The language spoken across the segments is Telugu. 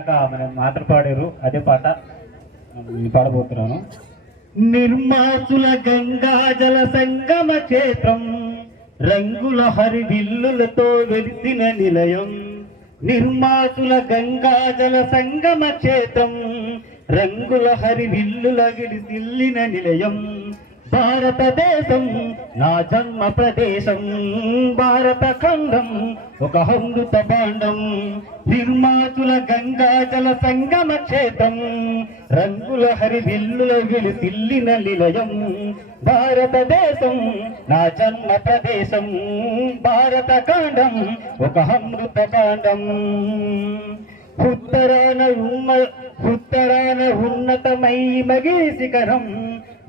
మనం మాటలు పాడారు, అదే పాట పాడబోతున్నాను. నిర్మాసుల గంగాజల సంగమ క్షేత్రం, రంగుల హరివిల్లులతో వెలిసిన నిలయం. నిర్మాసుల గంగాజల సంగమ క్షేత్రం, రంగుల హరివిల్లుల విడిసిల్లిన నిలయం. భారతదేశం నా జన్మ ప్రదేశం, భారత ఖండం ఒక అమృత భాండం. నిర్మాతుల గంగాజల సంగమ క్షేత్రం, రంగుల హరివిల్లుల విడిసిల్లిన నిలయం. భారతదేశం నా జన్మ ప్రదేశం, భారత ఖండం ఒక అమృత భాండం. ఉత్తరాన ఉన్నతమై మగే శిఖరం,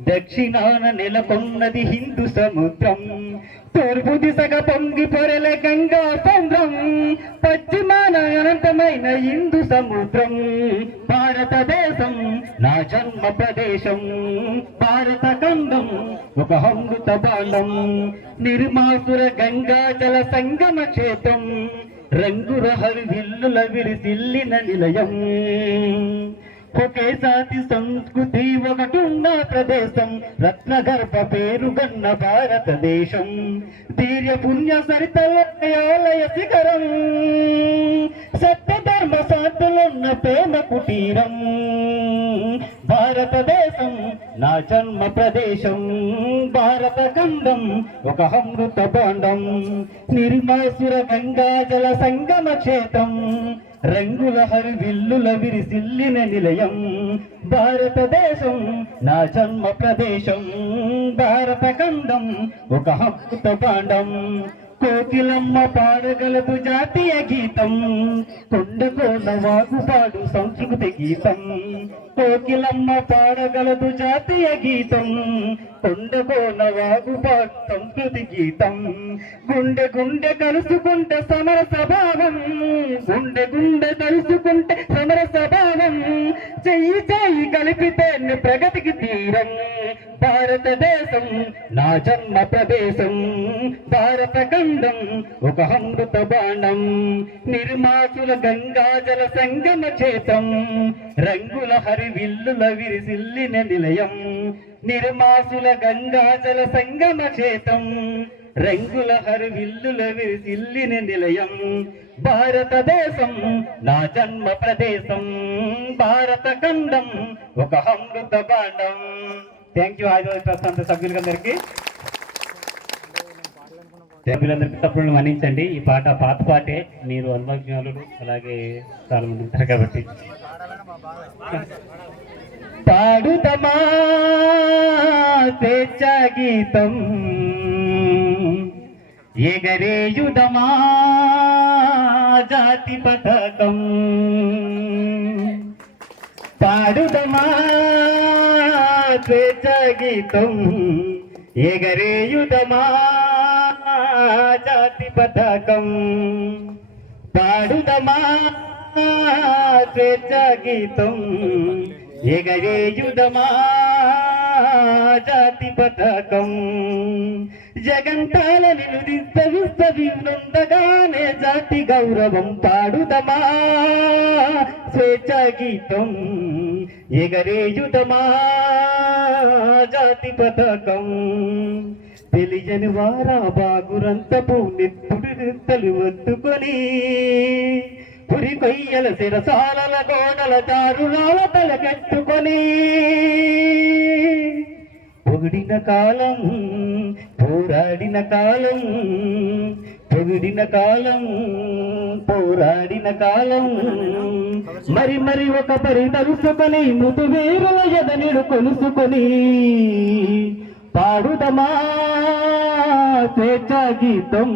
దక్షిణాన నెలకొన్నది హిందూ సముద్రం. తూర్పు దిశగా పొంగి పొరల గంగా సంద్రం, పశ్చిమాన అనంతమైన హిందూ సముద్రం. భారతదేశం నా జన్మ ప్రదేశం, భారత ఖండం ఒక అమృత భాండం. నిర్మాసుర గంగాజల సంగమ క్షేత్రం, రంగుల హరివిల్లుల విడిసిల్లిన నిలయం. ఒకే జాతి సంస్కృతి ఒకటున్న ప్రదేశం, రత్నగర్భ పేరుగన్న భారతదేశం. ధీర్య పుణ్య సరితలయ శిఖరం, సత్య ధర్మ శాంతులున్న ప్రేమ కుటీరం. భారతదేశం నా జన్మ ప్రదేశం, భారత ఖండం ఒక అమృత భాండం. నిర్మాసుర గంగాజల సంగమ క్షేత్రం, రంగుల హరివిల్లుల విరిసిల్లిన నిలయం. భారతదేశం నా జన్మ ప్రదేశం, భారత ఖండం ఒక అమృత భాండం. కోకిలమ్మ పాడగలదు జాతీయ గీతం, కొండకోన వాగుపాడు సంస్కృతి గీతం. కోకిలమ్మ పాడగలదు జాతీయ గీతం, కొండకోన వాగుపాడు సంస్కృతి గీతం. గుండె గుండె కలుసుకుంటే సమర స్వభావం, గుండె గుండె కలుసుకుంటే సమర స్వభావం. చెయ్యి చెయ్యి కలిపితే ప్రగతికి తీరం. భారతదేశం నా జన్మ ప్రదేశం, భారత ఖండం ఒక అమృత బాణం. నిర్మాసుల గంగాజల సంగమ క్షేత్రం, రంగుల హరివిల్లుల విరిసిల్లిన నిలయం. నిర్మాసుల గంగాజల సంగమ క్షేత్రం, రంగుల హరివిల్లుల విరిసిల్లిన నిలయం. భారతదేశం నా జన్మ ప్రదేశం, భారత ఖండం ఒక అమృత బాండం. థ్యాంక్ యూ ఆదివాసీ ప్రస్థాన సభ్యులందరికీ. సభ్యులందరికీ తప్పులను మన్నించండి. ఈ పాట పాత పాటే, మీరు అనుభవజ్ఞులు అలాగే చాలా మంది ఉంటారు కాబట్టి. పాడుదమా స్వేచ్ఛ గీతం, ఎగరేయుదమా జాతి పతాకం. పాడుదమా స్వేచ్ఛ గీతం, ఎగరేయుదమా జాతి పతాకం. పాడుదమా స్వేచ్ఛ గీతం, ఎగరేయుదమా జాతి పతాకం. జగంతాల నిలుదిస్త విస్తవిందగానే జాతి గౌరవం. పాడుదమా స్వేచ్ఛ గీతం, ఎగరేయుదమా జాతి పతాకం. తెలియని వారా బాగురంతపు నెత్తుడు వత్తుకొని, పురి కొయ్యల శిరసాల గోడల దారుణాల తలకెట్టుకొని. పొగిడిన కాలం పోరాడిన కాలం, పొగిడిన కాలం పోరాడిన కాలం. మరి మరి ఒక పరి తరుసుకొని, మృతు వేరుల ఎదనిడు కొలుసుకొని. పాడుదమా స్వేచ్ఛ గీతం,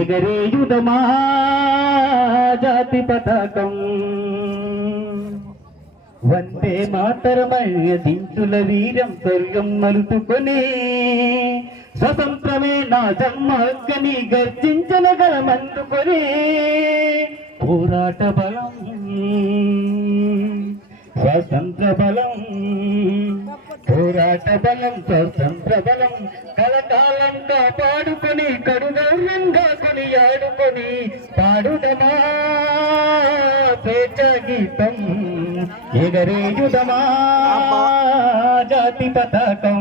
ఎగరేయుదమా జాతి పతాకం. వందే మాతరమయ్య దించుల వీరం స్వర్గం మలుతుకొని, స్వతంత్రమే నా జన్మ హక్కని గర్జించిన గలమందుకొని. పోరాట బలం స్వతంత్ర బలం పోరాట బలం స్వతంత్ర బలం కలకాలం కాపాడుకొని కడుగౌరంగా కొనియాడుకొని పాడుదమా స్వేచ్ఛ గీతం ఎగరేయుదమా జాతి పతాకం.